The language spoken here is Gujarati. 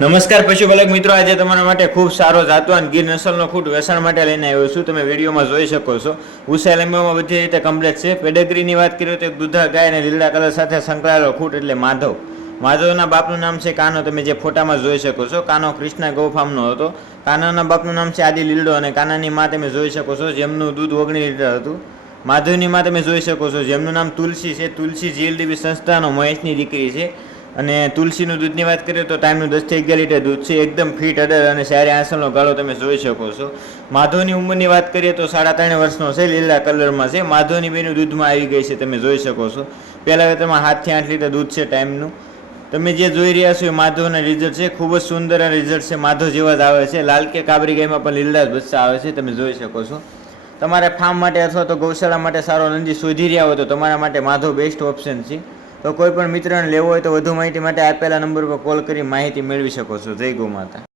નમસ્કાર પશુપાલક મિત્રો, આજે તમારા માટે ખૂબ સારો જાતવાન ગીર નસલનો ખૂટ વેચાણ માટે લઈને આવ્યો છું. તમે વિડીયોમાં જોઈ શકો છો. ઉંચાઈ લંબાઈમાં બધી રીતે કમ્પ્લેટ છે. પેડેગ્રીની વાત કરીએ તો એક દૂધા ગાય અને લીલા કલર સાથે સંકળાયેલો ખૂટ એટલે માધવ. માધવના બાપનું નામ છે કાનો. તમે જે ફોટામાં જોઈ શકો છો, કાનો કૃષ્ણા ગૌ ફાર્મનો હતો. કાનાના બાપનું નામ છે આદિ લીલડો અને કાનાની માં તમે જોઈ શકો છો, જેમનું દૂધ 19 લીટર હતું. માધવની માં તમે જોઈ શકો છો, જેમનું નામ તુલસી છે. તુલસી જીએલડીબી સંસ્થાનો મહેશની દીકરી છે. અને તુલસીનું દૂધની વાત કરીએ તો ટાઈમનું 10 થી 11 લીટર દૂધ છે. એકદમ ફિટ અડર અને સારી આંસળનો ગાળો તમે જોઈ શકો છો. માધવની ઉંમરની વાત કરીએ તો 3.5 વર્ષનો છે. લીલા કલરમાં છે. માધવની બેનું દૂધમાં આવી ગઈ છે, તમે જોઈ શકો છો. પહેલા વેતરમાં 7 થી 8 લીટર દૂધ છે ટાઈમનું. તમે જે જોઈ રહ્યા છો એ માધવના રિઝલ્ટ છે. ખૂબ જ સુંદર રિઝલ્ટ છે. માધવ જેવા જ આવે છે. લાલ કે કાબરી ગાયમાં પણ લીલા જ બચ્ચા આવે છે, તમે જોઈ શકો છો. તમારે ફાર્મ માટે અથવા તો ગૌશાળા માટે સારો નંદી શોધી રહ્યા હોય તો તમારા માટે માધવ બેસ્ટ ઓપ્શન છે. તો કોઈ પણ મિત્રને લેવો હોય તો વધુ માહિતી માટે આપેલા નંબર પર કોલ કરી માહિતી મેળવી શકો છો. જય ગૌ માતા.